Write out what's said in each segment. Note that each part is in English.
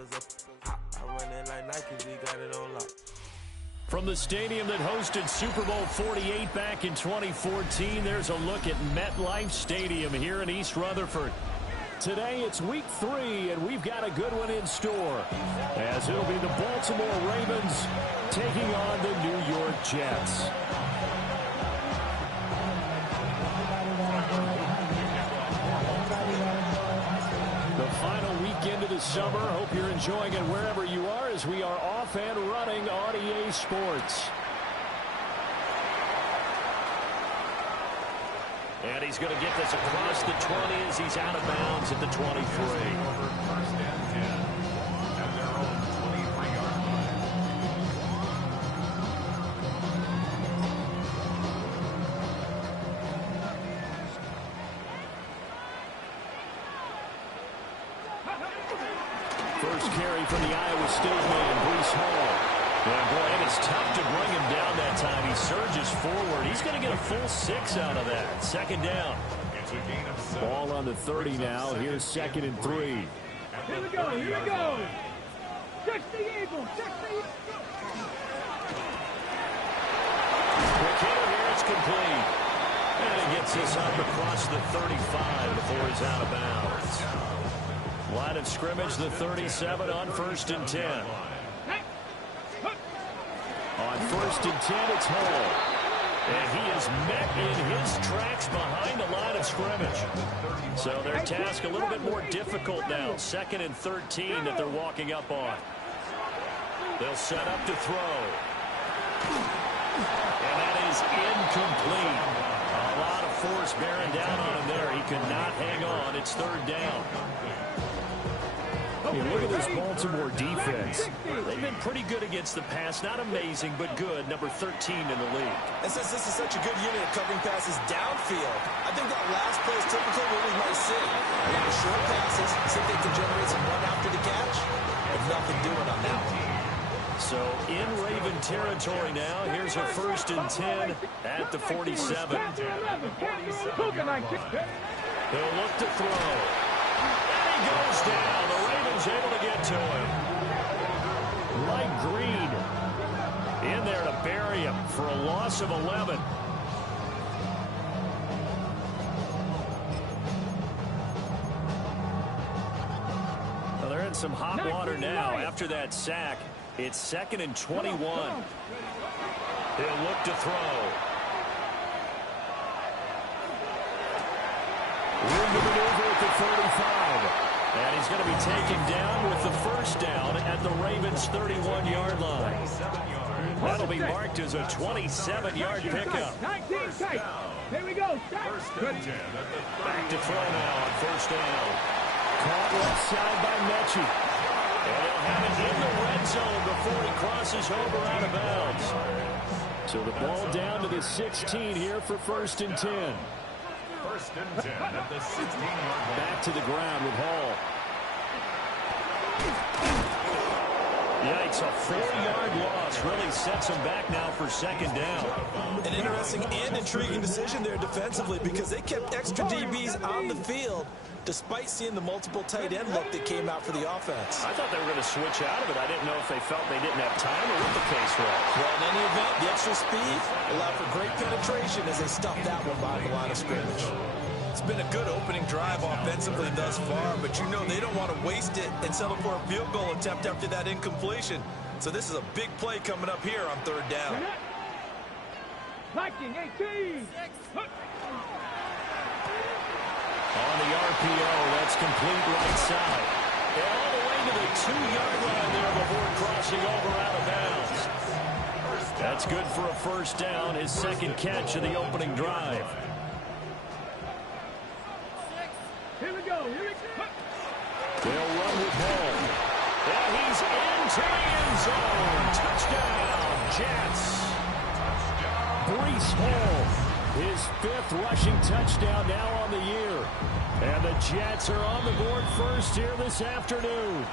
I run it like Nike, we got it on lock. From the stadium that hosted Super Bowl 48 back in 2014, there's a look at MetLife Stadium here in East Rutherford. Today it's week 3, and we've got a good one in store, as it'll be the Baltimore Ravens taking on the New York Jets. The final weekend of the summer. Hope you're enjoying it wherever you are, as we are off and running on EA Sports. And he's going to get this across the 20 as he's out of bounds at the 23. First and 10 at their own 23-yard line. First carry from the Iowa State man, Breece Hall. And boy, it is tough to bring him down that time. He surges forward. He's going to get a full 6 out of that. Second down. It's a gain of 7. Ball on the 30 now. Here's 2nd and 3. Here we go, here we go. Check the Eagles, check the Eagles. Quick hitter here, it's complete. And he gets this up across the 35 before he's out of bounds. Line of scrimmage, the 37 on 1st and 10. On 1st and 10, it's Hall. And he is met in his tracks behind the line of scrimmage. So their task a little bit more difficult now. 2nd and 13 that they're walking up on. They'll set up to throw. And that is incomplete. A lot of force bearing down on him there. He could not hang on. It's 3rd down. Hey, look at this Baltimore defense. They've been pretty good against the pass. Not amazing, but good. Number 13 in the league. And since this is such a good unit of covering passes downfield, I think that last play is typical of what we might see. A lot of short passes, see if they can generate some run after the catch. But nothing doing on that one. So in Raven territory now. Here's a 1st and 10 at the 47. He'll look to throw. Goes down. The Ravens able to get to him. Light Green in there to bury him for a loss of 11. Well, they're in some hot water now after that sack. It's 2nd and 21. He'll look to throw. Room to maneuver at the 35. And he's going to be taken down with the 1st down at the Ravens' 31-yard line. That'll be marked as a 27-yard pickup. 19 tight. Here we go. Back to throw now on 1st down. Caught left side by Mechie. And he'll have it in the red zone before he crosses over out of bounds. So the ball down to the 16 here for 1st and 10. 1st and 10 at the 16-yard line. Back to the ground with Hall. Yikes, a 4-yard loss really sets him back now for 2nd down. An interesting and intriguing decision there defensively, because they kept extra DBs on the field despite seeing the multiple tight end look that came out for the offense. I thought they were going to switch out of it. I didn't know if they felt they didn't have time or what the case was. Well, in any event, the extra speed allowed for great penetration as they stuffed that one behind the line of scrimmage. It's been a good opening drive offensively thus far, but you know they don't want to waste it and settle for a field goal attempt after that incompletion. So this is a big play coming up here on 3rd down. Viking 18. On the RPO, that's complete right side. And all the way to the 2-yard line there before crossing over out of bounds. That's good for a 1st down, his 2nd catch of the opening drive. Here we go, here we go. They'll run with Hall. And he's into the end zone. Touchdown, Jets. Breece Hall. His 5th rushing touchdown now on the year. And the Jets are on the board first here this afternoon.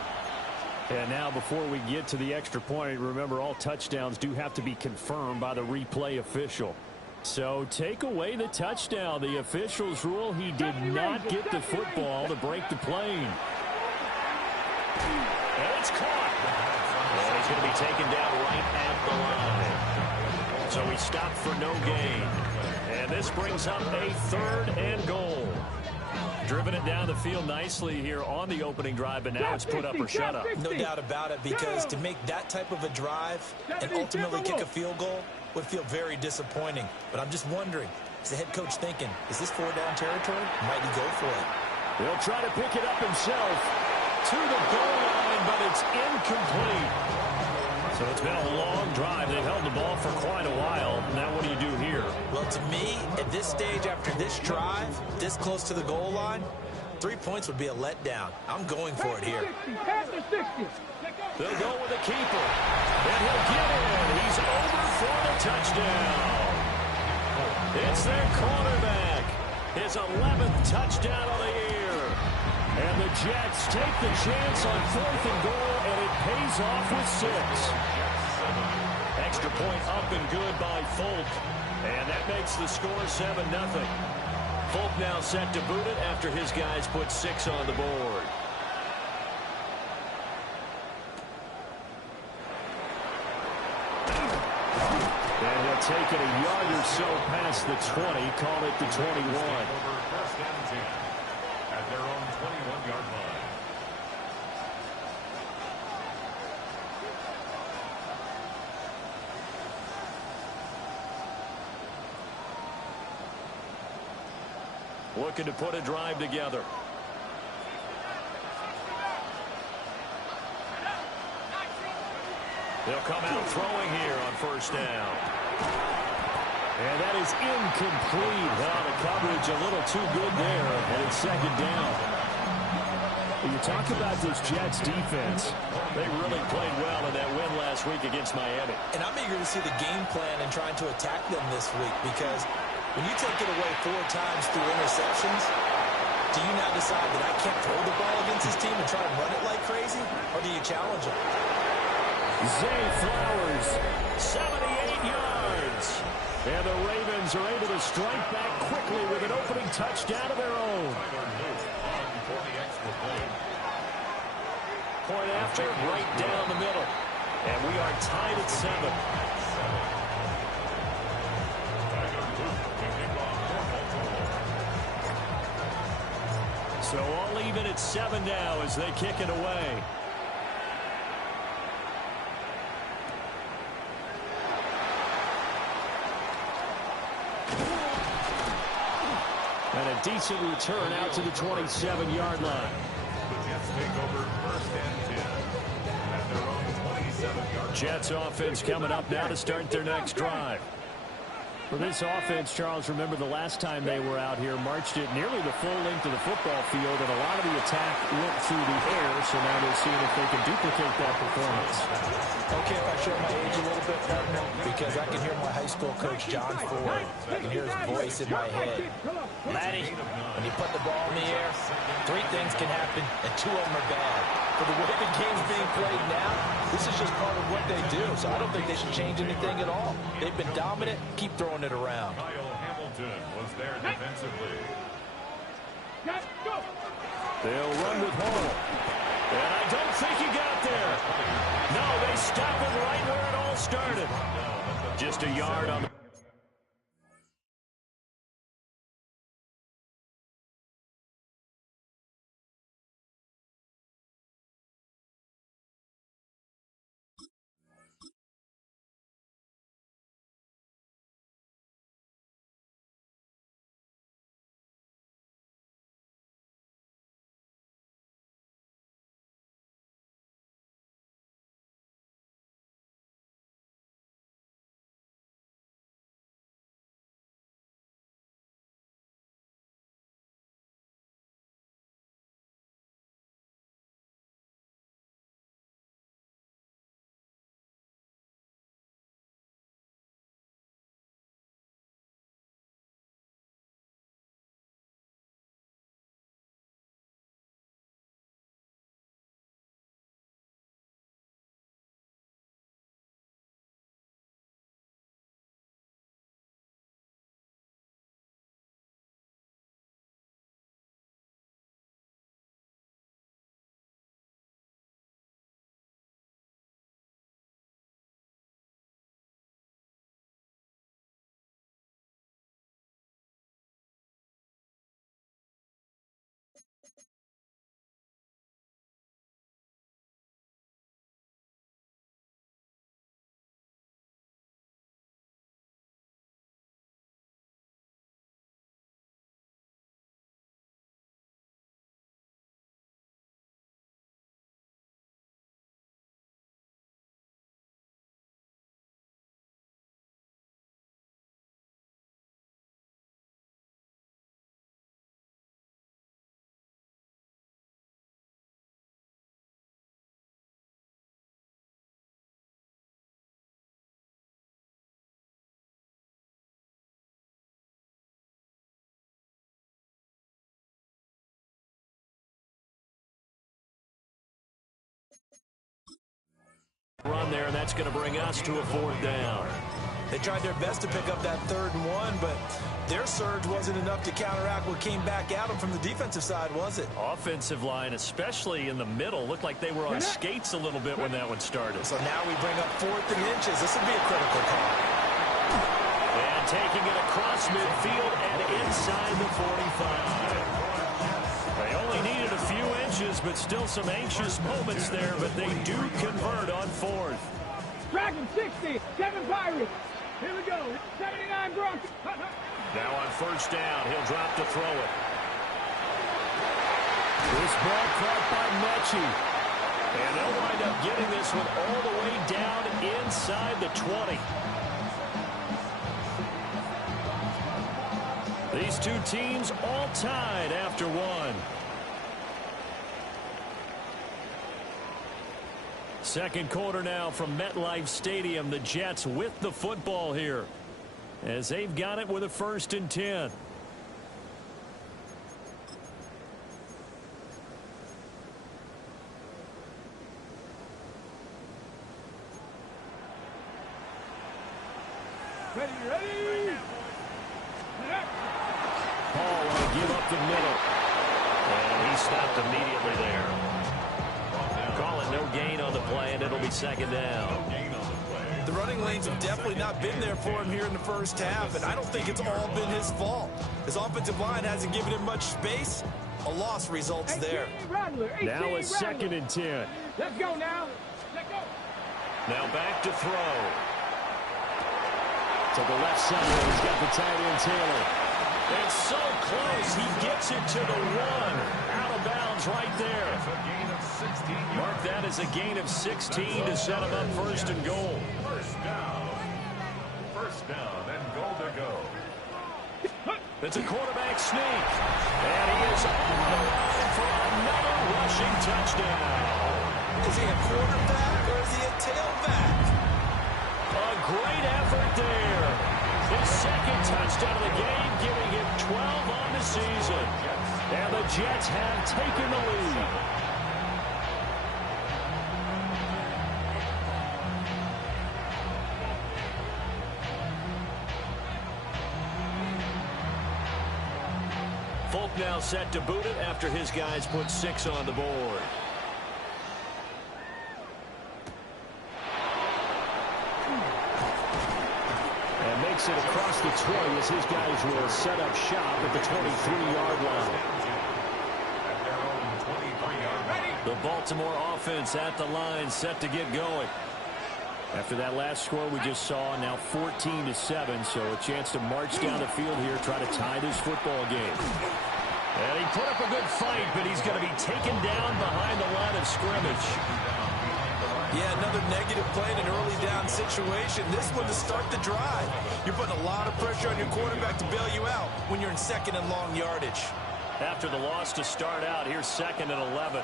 And now before we get to the extra point, remember all touchdowns do have to be confirmed by the replay official. So take away the touchdown. The officials rule he did not get the football to break the plane. And it's caught. And he's going to be taken down right at the line. So he stopped for no gain. And this brings up a 3rd and goal. Driven it down the field nicely here on the opening drive, but now it's put up or shut up. No doubt about it, because to make that type of a drive and ultimately kick a field goal would feel very disappointing. But I'm just wondering, is the head coach thinking, is this 4-down territory? Might he go for it? He'll try to pick it up himself to the goal line, but it's incomplete. So it's been a long drive. They've held the ball for quite a while. Now what do you do here? Well, to me, at this stage, after this drive, this close to the goal line, 3 points would be a letdown. I'm going for it here. They'll go with the keeper. And he'll get in. He's over for the touchdown. It's their quarterback. His 11th touchdown of the year. And the Jets take the chance on 4th and goal, and it pays off with 6. Extra point up and good by Folk. And that makes the score 7-0. Folk now set to boot it after his guys put 6 on the board. And he'll take it a yard or so past the 20, call it the 21. First and 10 at their own 21-yard line. Looking to put a drive together. They'll come out throwing here on 1st down. And that is incomplete. Well, the coverage a little too good there, and it's 2nd down. You talk about this Jets defense. They really played well in that win last week against Miami. And I'm eager to see the game plan and trying to attack them this week, because when you take it away 4 times through interceptions, do you now decide that I can't throw the ball against this team and try to run it like crazy? Or do you challenge them? Zay Flowers, 78 yards. And the Ravens are able to strike back quickly with an opening touchdown of their own. Point after, right down the middle. And we are tied at 7. So all even at 7 now as they kick it away. And a decent return out to the 27-yard line. The Jets take over 1st and 10 at their own 27-yard line. Jets offense coming up now to start their next drive. For this offense, Charles, remember the last time they were out here, marched it nearly the full length of the football field, and a lot of the attack went through the air, so now they're seeing if they can duplicate that performance. Okay, if I show my age a little bit, partner, because I can hear my high school coach, John Ford. I can hear his voice in my head. Laddie, when you put the ball in the air, 3 things can happen, and 2 of them are bad. For the way the game's being played now, this is just part of what they do, so I don't think they should change anything at all. They've been dominant. Keep throwing it around. Kyle Hamilton was there defensively. They'll run with Hall. And I don't think he got there. No, they stop it right where it all started. Just a yard on the run there, and that's going to bring us to a 4th down. They tried their best to pick up that 3rd and 1, but their surge wasn't enough to counteract what came back at them from the defensive side, was it? Offensive line, especially in the middle, looked like they were on skates a little bit when that one started. So now we bring up 4th and inches. This would be a critical call. And taking it across midfield and inside the 45. They only needed a few inches, but still some anxious moments there, but they do convert on 4th. Dragon 60, 7 Pirates. Here we go. 79 Broncos. Now on 1st down, he'll drop to throw it. This ball caught by Mechie. And they'll wind up getting this one all the way down inside the 20. These two teams all tied after 1. Second quarter now from MetLife Stadium. The Jets with the football here as they've got it with a 1st and 10. Ready. Paul will give up the middle. And he stopped immediately there. Calling no gain on the play, and it'll be 2nd down. The running lanes have definitely not been there for him here in the 1st half, and I don't think it's all been his fault. His offensive line hasn't given him much space. A loss results there. Now a 2nd and 10. Let's go now. Let's go. Now back to throw. To the left side, he's got the tight end Taylor. It's so close. He gets it to the 1. Out of bounds right there. Mark that as a gain of 16 to set him up 1st and goal. 1st down and goal to go. It's a quarterback sneak. And he is on the line for another rushing touchdown. Is he a quarterback or is he a tailback? A great effort there. His 2nd touchdown of the game, giving him 12 on the season. And the Jets have taken the lead. Folk now set to boot it after his guys put 6 on the board. And makes it across the 20 as his guys will set up shop at the 23-yard line. The Baltimore offense at the line, set to get going. After that last score we just saw, now 14-7, so a chance to march down the field here, try to tie this football game. And he put up a good fight, but he's going to be taken down behind the line of scrimmage. Yeah, another negative play in an early down situation. This one to start the drive. You're putting a lot of pressure on your quarterback to bail you out when you're in 2nd and long yardage. After the loss to start out, here's 2nd and 11.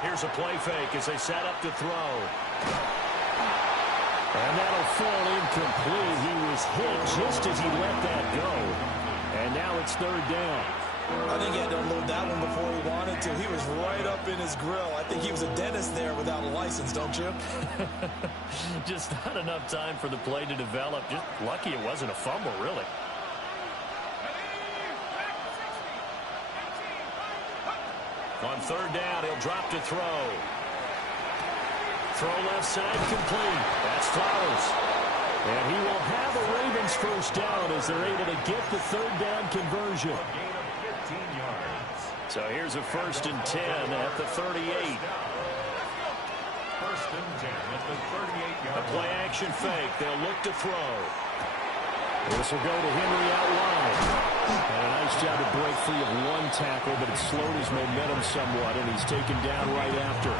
Here's a play fake as they set up to throw. And that'll fall incomplete. He was hit just as he let that go. And now it's 3rd down. I think he had to unload that one before he wanted to. He was right up in his grill. I think he was a dentist there without a license, don't you? Just not enough time for the play to develop. Just lucky it wasn't a fumble, really. On 3rd down, he'll drop to throw. Throw left side complete. That's Flowers. And he will have a Ravens 1st down as they're able to get the 3rd down conversion. So here's a 1st and 10 at the 38. 1st and 10 at the 38-yard A play action fake. They'll look to throw. This will go to Henry out wide. And a nice job to break free of 1 tackle, but it slowed his momentum somewhat, and he's taken down right after.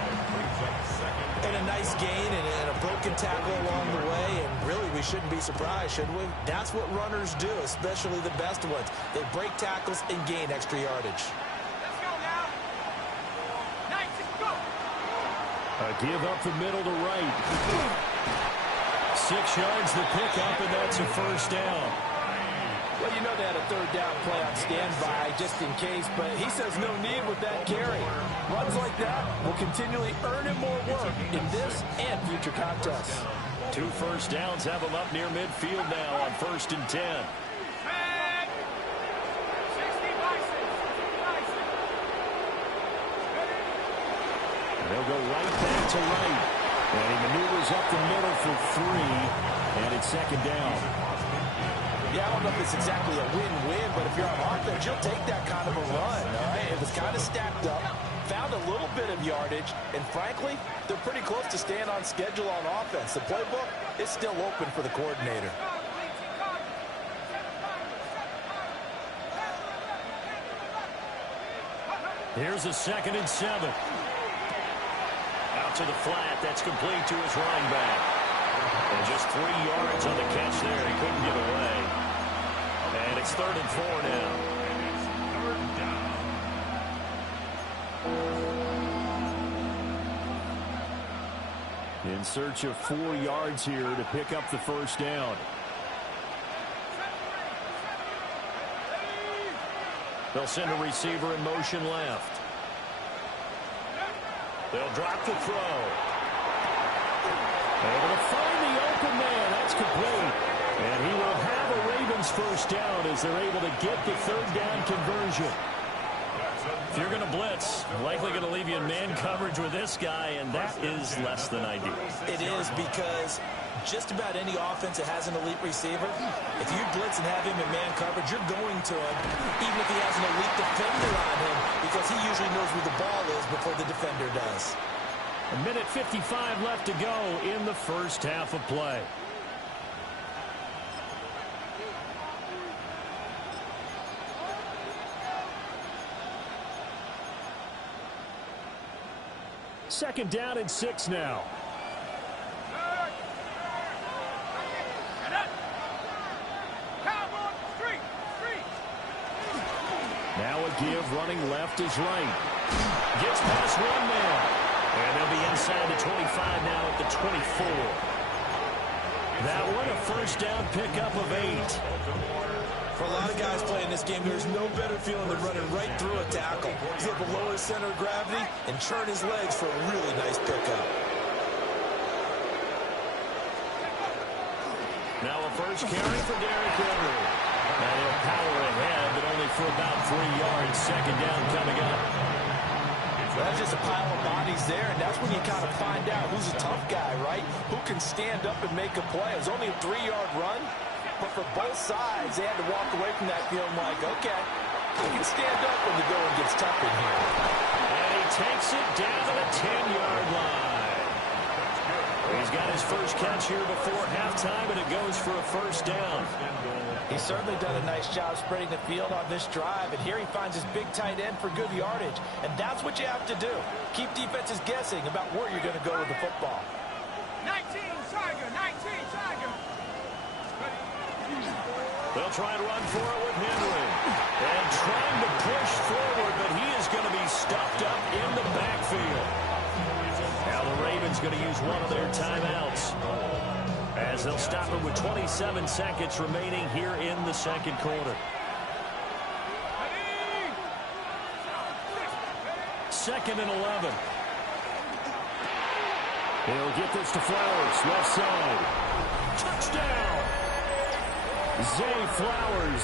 And a nice gain and a broken tackle along the way, and really we shouldn't be surprised, should we? That's what runners do, especially the best ones. They break tackles and gain extra yardage. Let's go now. Nice, go. A give up the middle to right. 6 yards the pickup, and that's a 1st down. Well, you know they had a third down play on standby just in case, but he says no need with that carry. Runs like that will continually earn him more work in this and future contests. 2 first downs have him up near midfield now on 1st and 10. They'll go right back to right. And he maneuvers up the middle for 3. And it's 2nd down. Yeah, I don't know if it's exactly a win-win, but if you're on offense, you'll take that kind of a run, all right? It was kind of stacked up, found a little bit of yardage, and frankly, they're pretty close to staying on schedule on offense. The playbook is still open for the coordinator. Here's a 2nd and 7. Out to the flat. That's complete to his running back. And just 3 yards on the catch there. He couldn't get away. And it's 3rd and 4 now. In search of 4 yards here to pick up the first down. They'll send a receiver in motion left. They'll drop the throw. Able to find the open man. That's complete. And he will have a Ravens first down as they're able to get the 3rd down conversion. If you're going to blitz, likely going to leave you in man coverage with this guy, and that is less than ideal. It is, because just about any offense that has an elite receiver, if you blitz and have him in man coverage, you're going to him, even if he has an elite defender on him, because he usually knows where the ball is before the defender does. A minute 55 left to go in the first half of play. Second down and 6 now. Now a give, running left is right. Gets past one man. And they'll be inside the 25 now at the 24. That one a first down pickup of 8. For a lot of guys playing this game, there's no better feeling than running right through a tackle. He's able to lower his center of gravity and churn his legs for a really nice pickup. Now a first carry for Derrick Henry. And he'll power ahead, but only for about 3 yards. Second down coming up. That's just a pile of bodies there, and that's when you kind of find out who's a tough guy, right? Who can stand up and make a play. It was only a 3-yard run, but for both sides, they had to walk away from that feeling like, okay, I can stand up when the going gets tough in here. And he takes it down to the 10-yard line. He's got his first catch here before halftime, and it goes for a first down. He's certainly done a nice job spreading the field on this drive, and here he finds his big tight end for good yardage. And that's what you have to do. Keep defenses guessing about where you're going to go with the football. 19, Tiger, 19, Tiger. They'll try and run for it with Henry. And trying to push forward, but he is going to be stuffed up in the backfield. Now the Ravens going to use one of their timeouts, as they'll stop him with 27 seconds remaining here in the second quarter. Second and 11. He'll get this to Flowers, left side. Touchdown! Zay Flowers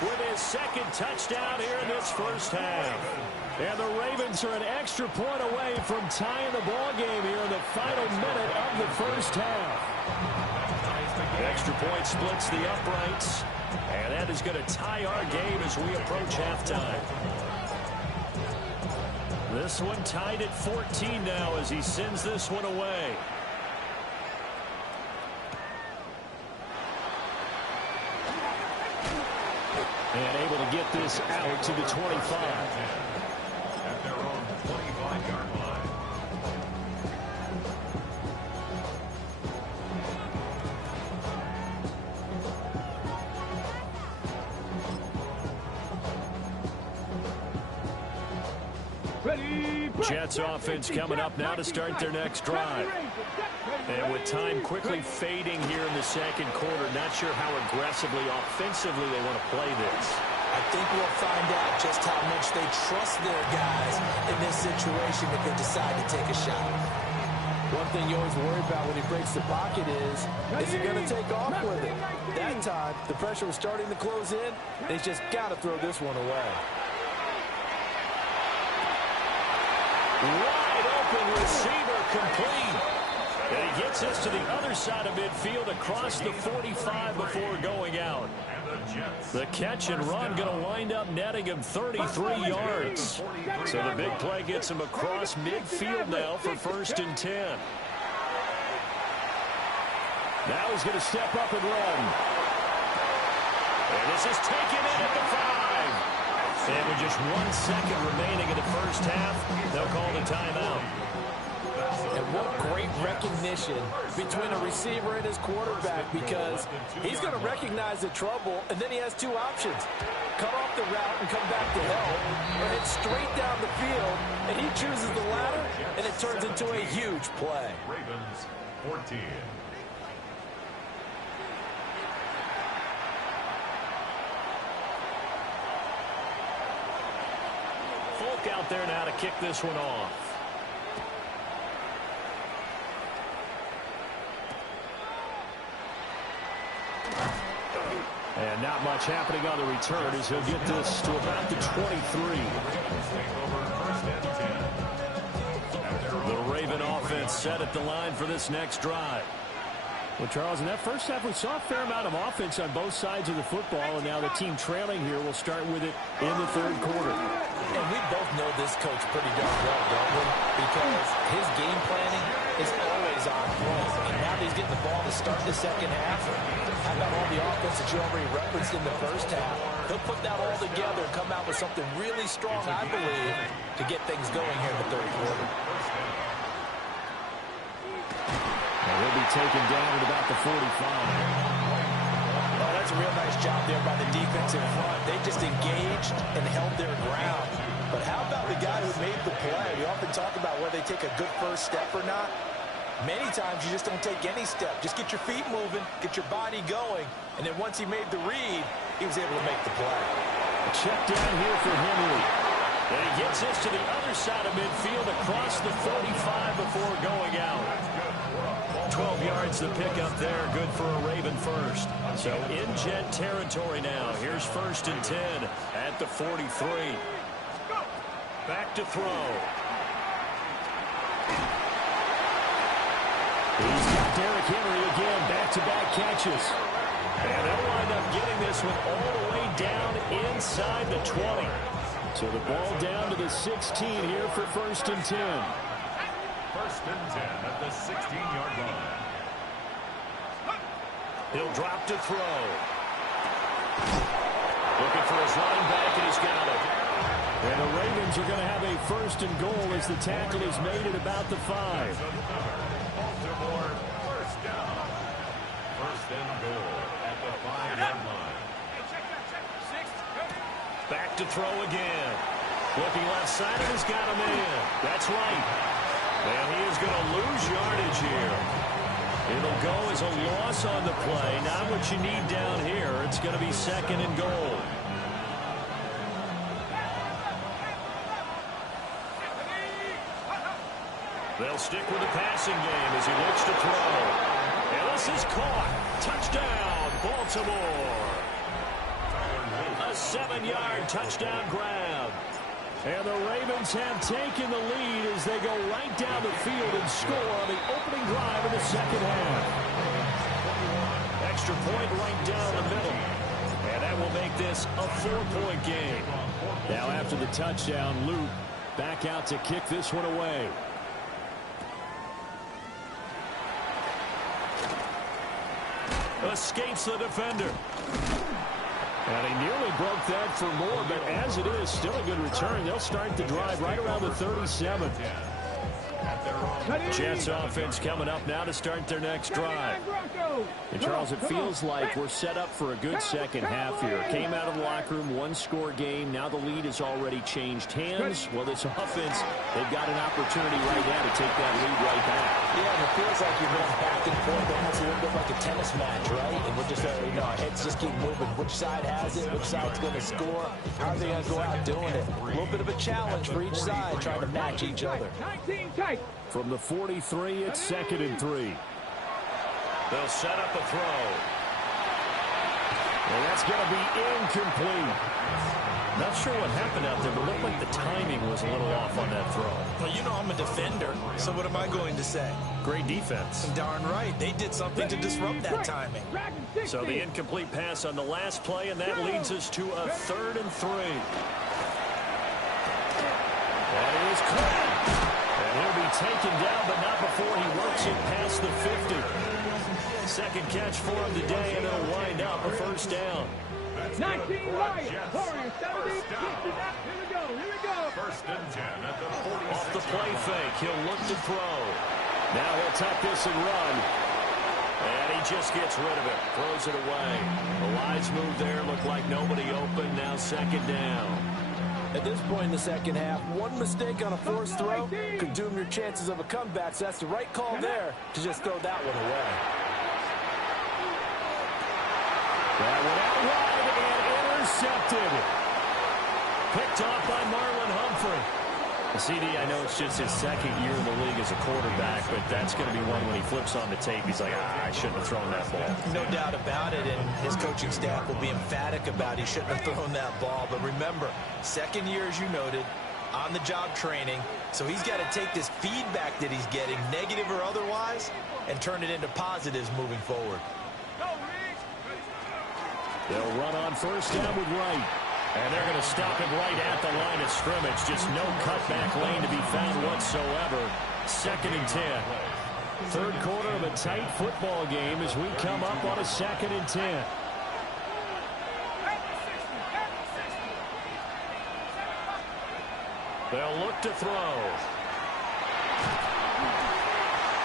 with his second touchdown here in this first half. And the Ravens are an extra point away from tying the ball game here in the final minute of the first half. The extra point splits the uprights, and that is going to tie our game as we approach halftime. This one tied at 14 now as he sends this one away. And able to get this out to the 25. At their own 25-yard line. Ready, Jets offense coming up now to start their next drive. And with time quickly fading here in the second quarter, not sure how aggressively, offensively they want to play this. I think we'll find out just how much they trust their guys in this situation if they decide to take a shot. One thing you always worry about when he breaks the pocket is he going to take off with it? That time, the pressure was starting to close in. They just got to throw this one away. Wide open receiver complete. And he gets us to the other side of midfield across the 45 before going out. The catch and run going to wind up netting him 33 yards. So the big play gets him across midfield now for 1st and 10. Now he's going to step up and run. And this is taken in at the 5. And with just 1 second remaining in the first half, they'll call the timeout. And what great recognition between a receiver and his quarterback, because he's going to recognize the trouble, and then he has 2 options. Cut off the route and come back to help, or hit straight down the field, and he chooses the latter, and it turns into a huge play. Ravens 14. Folk out there now to kick this one off. And not much happening on the return as he'll get this to about the 23. The Raven offense set at the line for this next drive. Well, Charles, in that first half, we saw a fair amount of offense on both sides of the football, and now the team trailing here will start with it in the 3rd quarter. And we both know this coach pretty darn well, don't we? Because his game planning is always on point. And now that he's getting the ball to start the second half, how about all the offense that you already referenced in the first half? He'll put that all together and come out with something really strong, I believe, to get things going here in the 3rd quarter. And he'll be taken down at about the 45. Oh, that's a real nice job there by the defensive front. They just engaged and held their ground. But how about the guy who made the play? We often talk about whether they take a good first step or not. Many times you just don't take any step. Just get your feet moving, get your body going, and then once he made the read, he was able to make the play. A check down here for Henry. And he gets us to the other side of midfield across the 45 before going out. 12 yards to pick up there, good for a Raven first. So in Jet territory now. Here's 1st and 10 at the 43. Back to throw. He's got Derrick Henry again, back-to-back catches. And they'll wind up getting this one all the way down inside the 20. So the ball down to the 16 here for 1st and 10. 1st and 10 at the 16-yard line. He'll drop to throw. Looking for his linebacker, and he's got it. And the Ravens are going to have a 1st and goal as the tackle is made at about the 5. Baltimore 1st down. 1st and goal at the 5-yard line. Back to throw again. Looking left side, and he's got a man. That's right. And he is going to lose yardage here. It'll go as a loss on the play. Not what you need down here. It's going to be 2nd and goal. They'll stick with the passing game as he looks to throw. And this is caught. Touchdown, Baltimore. A 7-yard touchdown grab. And the Ravens have taken the lead as they go right down the field and score on the opening drive of the second half. Extra point right down the middle. And that will make this a 4-point game. Now after the touchdown, Luke back out to kick this one away. Escapes the defender. And he nearly broke that for more, but as it is, still a good return. They'll start the drive right around the 37. Jets offense coming up now to start their next drive. And Charles, it feels like we're set up for a good second half here. Came out of the locker room, one-score game. Now the lead has already changed hands. Well, this offense, they've got an opportunity right now to take that lead right back. Yeah, and it feels like you're going back and forth, almost a little bit like a tennis match, right? And we're just, our heads just keep moving. Which side has it? Which side's going to score? How are they going to go out doing it? A little bit of a challenge for each side, trying to match each other. 19 tight. From the 43, it's 2nd and 3. They'll set up a throw. And that's going to be incomplete. Not sure what happened out there, but it looked like the timing was a little off on that throw. Well, you know I'm a defender, so what am I going to say? Great defense. Darn right. They did something to disrupt that timing. So the incomplete pass on the last play, and that leads us to a 3rd and 3. That is caught. And he'll be taken down, but not before he works it past the 50. Second catch for him today, and it'll wind up a first down. 19 Lions. Warriors 70. 60. Here we go. First and 10 at the 40. Off the play fake, he'll look to throw. Now he'll tuck this and run. And he just gets rid of it, throws it away. The wise move there, looked like nobody open, now 2nd down. At this point in the second half, one mistake on a forced throw could doom your chances of a comeback, so that's the right call there to just throw that one away. That went out wide and intercepted. Picked off by Marlon Humphrey. CD, I know it's just his 2nd year in the league as a quarterback, but that's going to be one when he flips on the tape. He's like, I shouldn't have thrown that ball. No doubt about it, and his coaching staff will be emphatic about he shouldn't have thrown that ball. But remember, 2nd year, as you noted, on-the-job training, so he's got to take this feedback that he's getting, negative or otherwise, and turn it into positives moving forward. They'll run on first down with Wright. And they're going to stop him right at the line of scrimmage. Just no cutback lane to be found whatsoever. 2nd and 10. Third quarter of a tight football game as we come up on a 2nd and 10. They'll look to throw.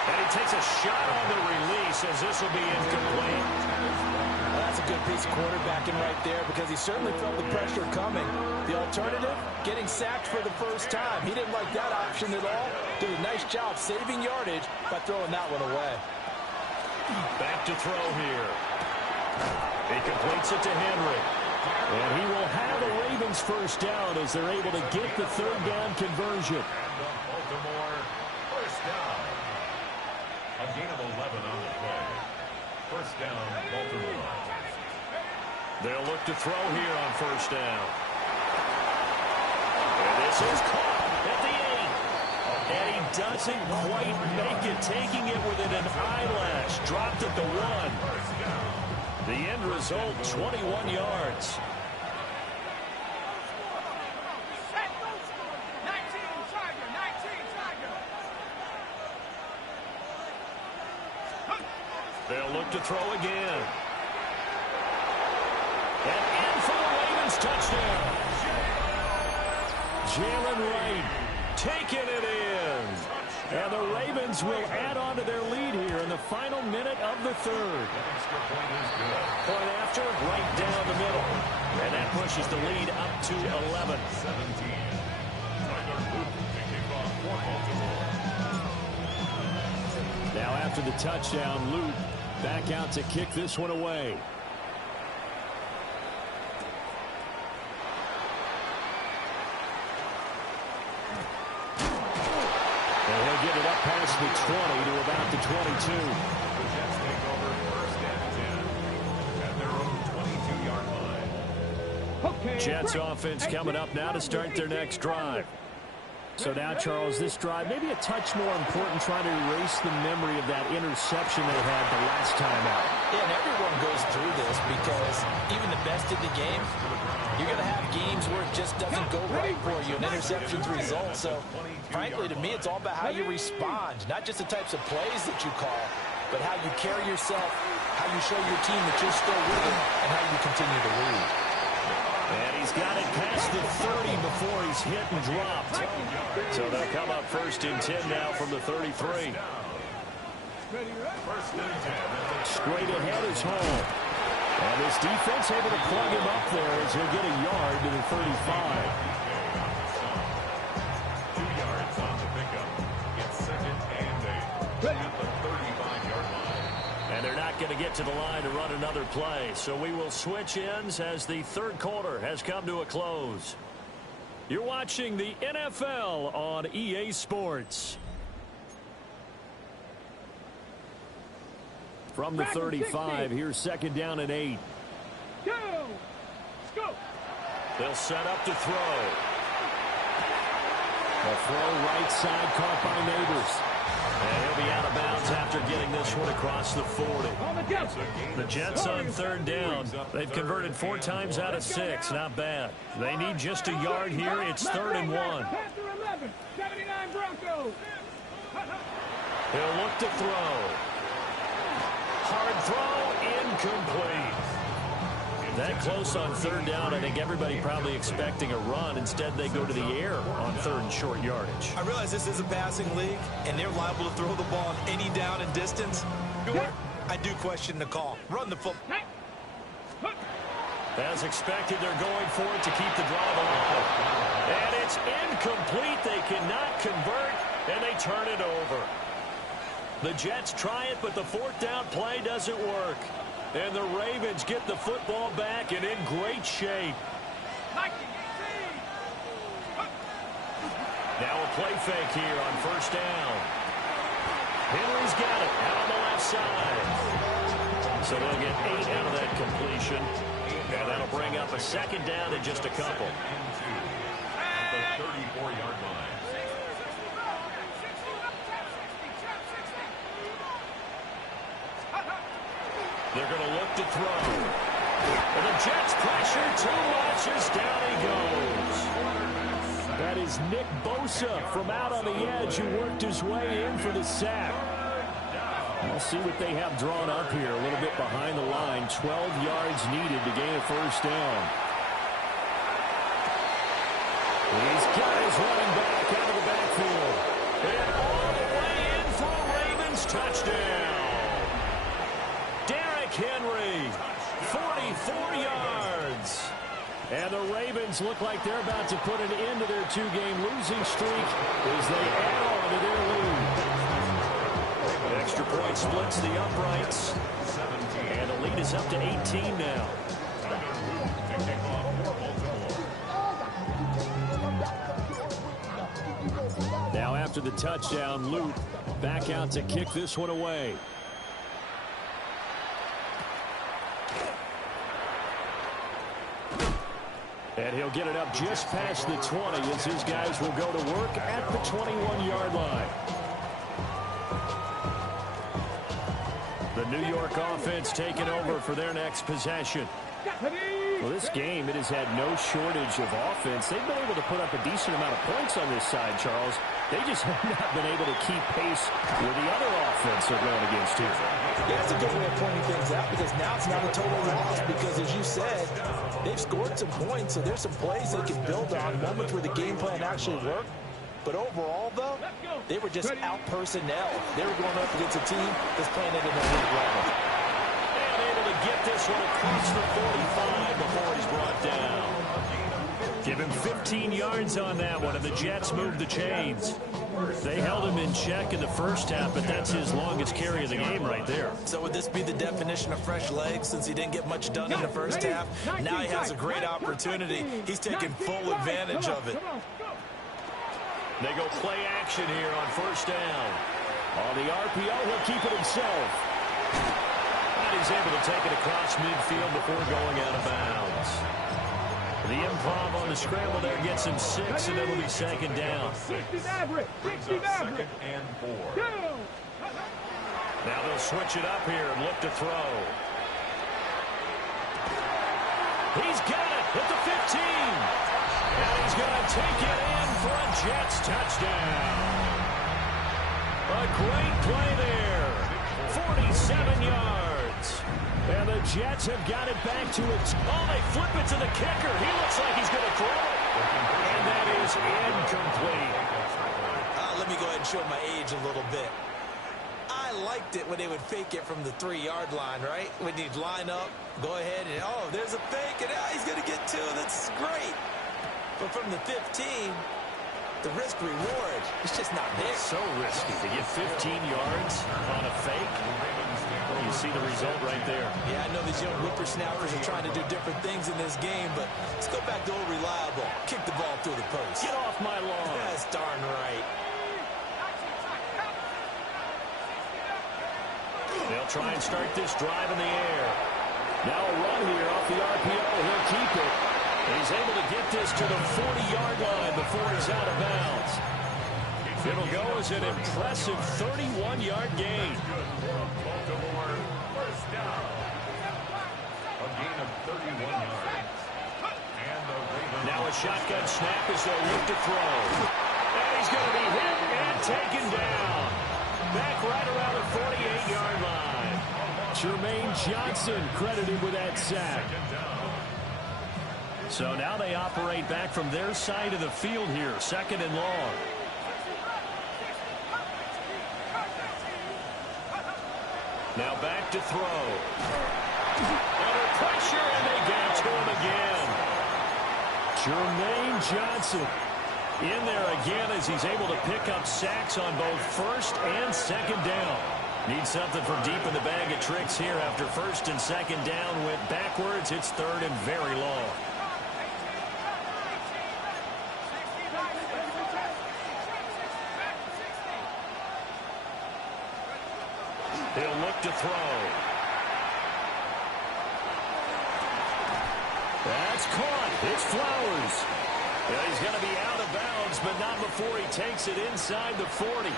And he takes a shot on the release as this will be incomplete. Well, that's a good piece of quarterbacking right there because he certainly felt the pressure coming. The alternative, getting sacked for the first time. He didn't like that option at all. Did a nice job saving yardage by throwing that one away. Back to throw here. He completes it to Henry. And he will have the Ravens first down as they're able to get the 3rd down conversion. Baltimore, first down. A gain of 11 on the play. First down, Baltimore. They'll look to throw here on first down. And this is caught at the 8. And he doesn't quite make it, taking it within an eyelash. Dropped at the 1. The end result, 21 yards. They'll look to throw again. And in for the Ravens touchdown. Jalen Wright taking it in. And the Ravens will add on to their lead here in the final minute of the 3rd. Point after, right down the middle. And that pushes the lead up to 11. 17. Now after the touchdown, Luke back out to kick this one away. And he'll get it up past the 20 to about the 22. The Jets take over first and 10 at their own 22-yard line. Jets offense coming up now to start their next drive. So now, Charles, this drive maybe a touch more important, trying to erase the memory of that interception they had the last time out. Yeah, and everyone goes through this because even the best of the game, you're going to have games where it just doesn't go right for you, and interceptions result. So, frankly, to me, it's all about how you respond, not just the types of plays that you call, but how you carry yourself, how you show your team that you're still with it, and how you continue to lead. And he's got it past the 30 before he's hit and dropped. So they'll come up first and 10 now from the 33. First and 10. Straight ahead is home. And this defense able to plug him up there as he'll get a yard to the 35. 2 yards on the pickup. It's second and 8 at the 35-yard line. And they're not going to get to the line to run another play. So we will switch ends as the third quarter has come to a close. You're watching the NFL on EA Sports. From the 35, here's second down and 8. Go! Go! They'll set up to throw. The throw right side caught by Neighbors. And he'll be out of bounds after getting this one across the 40. On the jump. The Jets on third down. They've converted 4 times out of 6. Not bad. They need just a yard here. It's 3rd and 1. Panther 11, 79 Broncos. He'll look to throw. Hard throw, incomplete. That close on third down, I think everybody probably expecting a run. Instead, they go to the air on 3rd and short yardage. I realize this is a passing league, and they're liable to throw the ball on any down and distance. I do question the call. Run the football. As expected, they're going for it to keep the drive alive. And it's incomplete. They cannot convert, and they turn it over. The Jets try it, but the 4th down play doesn't work. And the Ravens get the football back and in great shape. Now a play fake here on 1st down. Henry's got it out on the left side. So they'll get 8 out of that completion. And that'll bring up a 2nd down in just a couple. At the 34-yard line. They're going to look to throw. And the Jets pressure too much as down he goes. That is Nick Bosa from out on the edge who worked his way in for the sack. We'll see what they have drawn up here. A little bit behind the line. 12 yards needed to gain a 1st down. He's got his running back out of the backfield. And all the way in for a Ravens touchdown. Henry, 44 yards. And the Ravens look like they're about to put an end to their 2-game losing streak as they add on to their lead. Extra point splits the uprights. And the lead is up to 18 now. Now after the touchdown, Lute back out to kick this one away. And he'll get it up just past the 20 as his guys will go to work at the 21-yard line. The New York offense taking over for their next possession. Well, this game, it has had no shortage of offense. They've been able to put up a decent amount of points on this side, Charles. They just have not been able to keep pace with the other offense they're going against here. Yeah, that's a good way of pointing things out because now it's not a total loss because, as you said, they've scored some points, so there's some plays they can build on, moments where the game plan actually worked. But overall, though, they were just out-personnel. They were going up against a team that's playing at an elite level. And able to get this one across the 45 before he's brought down. Give him 15 yards on that one, and the Jets moved the chains. They held him in check in the first half, but that's his longest carry of the game right there. So would this be the definition of fresh legs since he didn't get much done in the first half? Now he has a great opportunity. He's taking full advantage of it. They go play action here on 1st down. On the RPO, he'll keep it himself. And he's able to take it across midfield before going out of bounds. The improv on the scramble there gets him 6, and it'll be 2nd down. 60 Maverick. 60 Maverick. 2nd and 4. Now they'll switch it up here and look to throw. He's got it at the 15. And he's going to take it in for a Jets touchdown. A great play there. 47 yards. And the Jets have got it back to it. Oh, they flip it to the kicker. He looks like he's going to throw it. And that is incomplete. Let me go ahead and show my age a little bit. I liked it when they would fake it from the 3-yard line, right? When you'd line up, go ahead, and, oh, there's a fake, and he's going to get 2. That's great. But from the 15, the risk-reward is just not there. It's so risky to get 15 yards on a fake. Well, you see the result right there. Yeah, I know these young whippersnappers are trying to do different things in this game, but let's go back to old reliable. Kick the ball through the post. Get off my lawn. That's darn right. They'll try and start this drive in the air. Now a run here off the RPO. He'll keep it. He's able to get this to the 40-yard line before he's out of bounds. It'll go as an impressive 31-yard gain. Baltimore, first down. A gain of 31 yards. And the Ravens. Now a shotgun snap as they'll look to throw. And he's going to be hit and taken down. Back right around the 48-yard line. Jermaine Johnson credited with that sack. So now they operate back from their side of the field here, 2nd and long. Now back to throw. Under pressure, and they get to him again. Jermaine Johnson In there again as he's able to pick up sacks on both 1st and 2nd down. Need something from deep in the bag of tricks here after 1st and 2nd down went backwards. It's 3rd and very long. He'll look to throw. That's caught. It's Flowers. Yeah, he's going to be out of bounds, but not before he takes it inside the 40.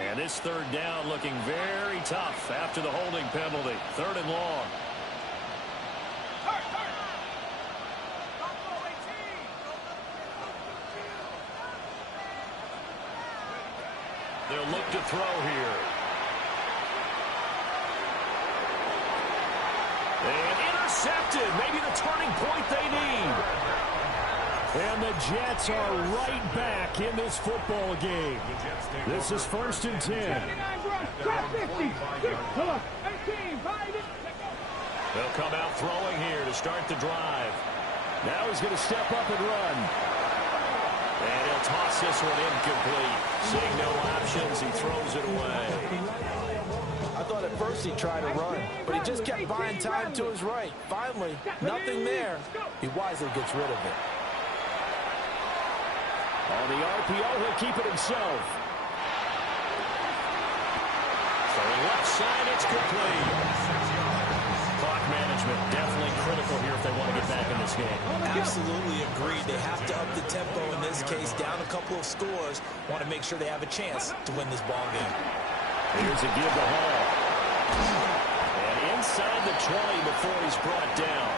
And this 3rd down looking very tough after the holding penalty. 3rd and long. They'll look to throw here. And intercepted. Maybe the turning point they need. And the Jets are right back in this football game. This is 1st and 10. They'll come out throwing here to start the drive. Now he's going to step up and run. And he'll toss this one incomplete. Seeing no options, he throws it away. I thought at first he tried to run, but he just kept buying time to his right. Finally, nothing there. He wisely gets rid of it. On the RPO, he'll keep it himself. So left side, it's complete. Clock management definitely critical here if they want to get back in this game. Absolutely agreed. They have to up the tempo in this case, down a couple of scores. Want to make sure they have a chance to win this ball game. Here's a give to Hall. And inside the 20 before he's brought down.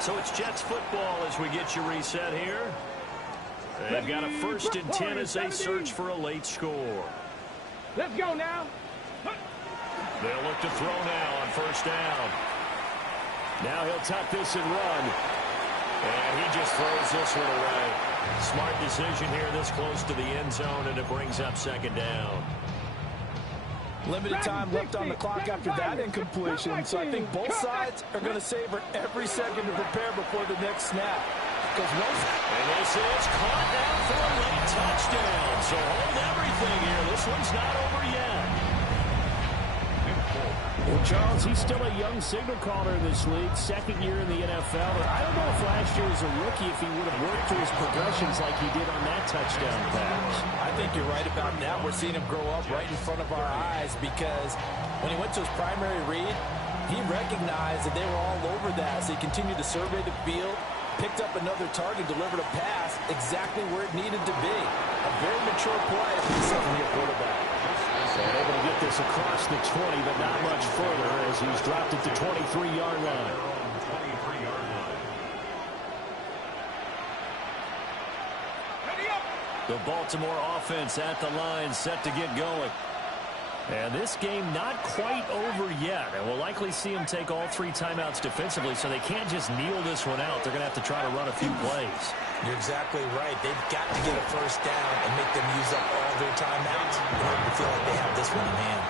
So it's Jets football as we get you reset here. They've got a 1st and 10 as they search for a late score. Let's go now. They'll look to throw now on 1st down. Now he'll tuck this and run. And he just throws this one away. Smart decision here this close to the end zone, and it brings up 2nd down. Limited time left on the clock after that incompletion, so I think both sides are going to savor every second to prepare before the next snap. And this is caught down for a late touchdown. So hold everything here. This one's not over yet. Well, Charles, he's still a young signal caller in this league, 2nd year in the NFL. I don't know if last year as a rookie if he would have worked through his progressions like he did on that touchdown pass. I think you're right about that. We're seeing him grow up right in front of our eyes because when he went to his primary read, he recognized that they were all over that. So he continued to survey the field, picked up another target, delivered a pass exactly where it needed to be. A very mature play for the 7-year quarterback. And able to get this across the 20, but not much further as he's dropped it to 23-yard line. The Baltimore offense at the line, set to get going. And this game not quite over yet. And we'll likely see them take all 3 timeouts defensively, so they can't just kneel this one out. They're going to have to try to run a few plays. You're exactly right. They've got to get a first down and make them use up all their timeouts in order to feel like they have this one in hand.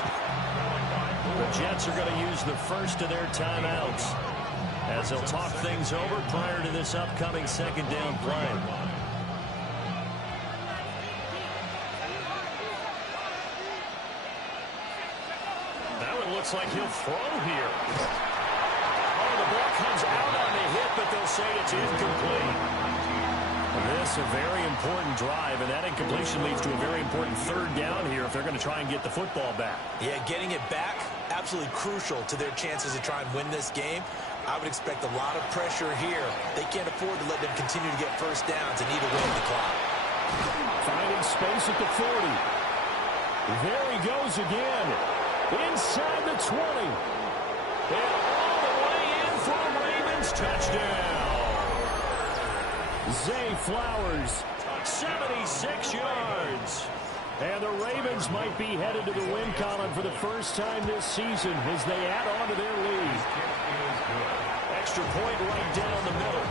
The Jets are going to use the first of their timeouts as they'll talk things over prior to this upcoming second down play. Looks like he'll throw here. Oh, the ball comes out on the hit, but they'll say it's incomplete. This a very important drive, and that incompletion leads to a very important third down here if they're going to try and get the football back. Yeah, getting it back, absolutely crucial to their chances to try and win this game. I would expect a lot of pressure here. They can't afford to let them continue to get first downs and eat away at the clock. Finding space at the 40. There he goes again. Inside the 20. And all the way in for a Ravens touchdown. Zay Flowers, 76 yards. And the Ravens might be headed to the win column for the first time this season as they add on to their lead. Extra point right down the middle.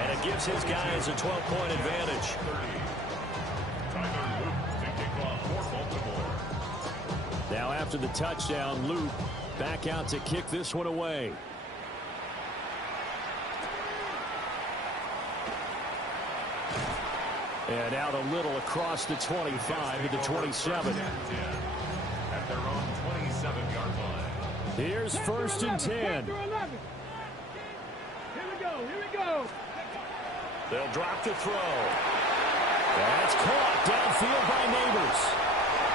And it gives his guys a 12-point advantage. Now after the touchdown, Luke back out to kick this one away. And out a little across the 25 to the 27. At their own 27-yard line. Here's first and 10. Here we go. They'll drop the throw. That's caught downfield by Neighbors.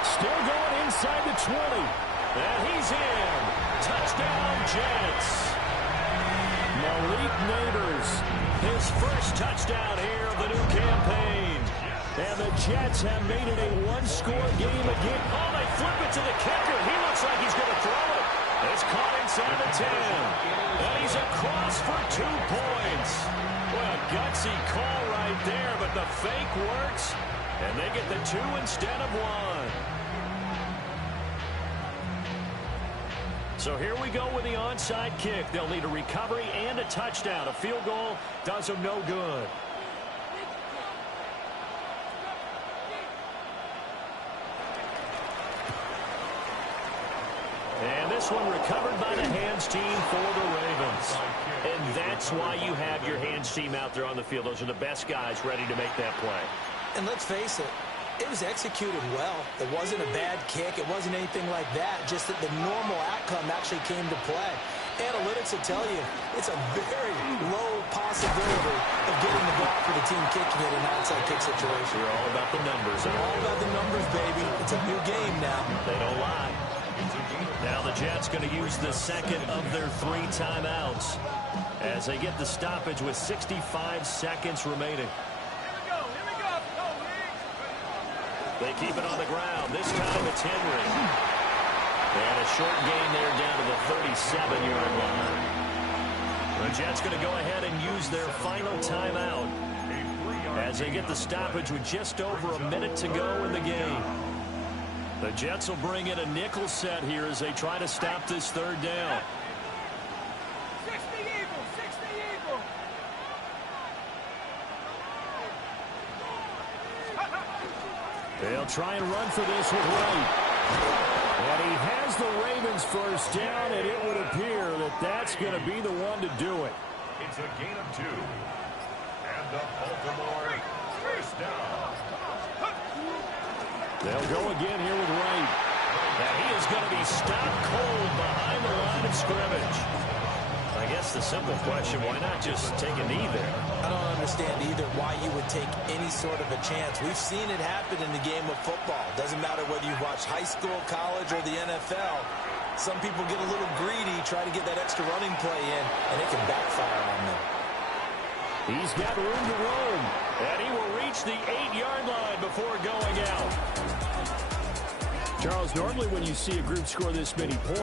Still going inside the 20. And he's in. Touchdown, Jets. Malik Neighbors, his first touchdown here of the new campaign. And the Jets have made it a one-score game again. Oh, they flip it to the kicker. He looks like he's going to throw it. It's caught inside the 10. And he's across for 2 points. What a gutsy call right there, but the fake works. And they get the 2 instead of 1. So here we go with the onside kick. They'll need a recovery and a touchdown. A field goal does them no good. And this one recovered by the hands team for the Ravens. And that's why you have your hands team out there on the field. Those are the best guys ready to make that play. And let's face it, it was executed well. It wasn't a bad kick. It wasn't anything like that. Just that the normal outcome actually came to play. Analytics will tell you it's a very low possibility of getting the ball for the team kicking it in an outside kick situation. We're all about the numbers. All about the numbers, baby. It's a new game now. They don't lie. Now the Jets going to use the second of their 3 timeouts as they get the stoppage with 65 seconds remaining. They keep it on the ground. This time it's Henry. And a short gain there down to the 37-yard line. The Jets going to go ahead and use their final timeout as they get the stoppage with just over a minute to go in the game. The Jets will bring in a nickel set here as they try to stop this third down. 60 Eagle. They'll try and run for this with Wright. And he has the Ravens first down, and it would appear that that's going to be the one to do it. It's a gain of 2. And the Baltimore first down. They'll go again here with Wright. And he is going to be stopped cold behind the line of scrimmage. I guess the simple question, why not just take a knee there? I don't understand either why you would take any sort of a chance. We've seen it happen in the game of football. Doesn't matter whether you watch high school, college, or the NFL. Some people get a little greedy, try to get that extra running play in, and it can backfire on them. He's got room to roam, and he will reach the 8-yard line before going out. Charles, normally when you see a group score this many points,